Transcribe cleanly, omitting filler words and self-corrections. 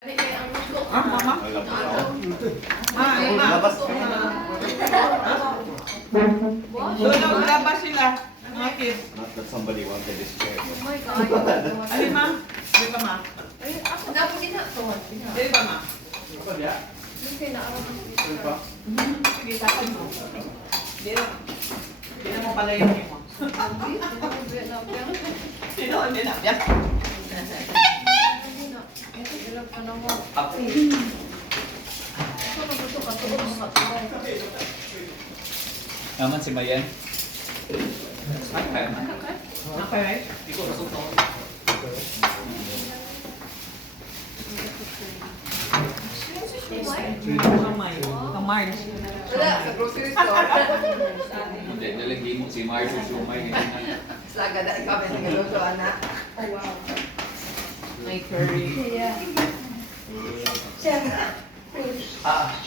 Ah, mama? Ah, ayun na. Labas. Doon, labas sila. Mga kids. Not that somebody wanted this chair. Oh my God. Alin, ma? Di ba, ma? Ay, ako dapat ginagawa. Di ba, ma? Hindi kayo naaraman dito. Sige, tapan mo. Di na mo pala yung mo. Hindi, hindi na yan. Sino ang dinapyak? Hindi na. Ito, ilang ka naman. Ito, nagusto ka ito. Naman si Mayen. Okay. Kamay. Kamay. Wala, sa grocery store. Hindi, nalagay mo si Mars sa sumay. Saga na ikaw may nagaluto, anak. May curry. Yeah.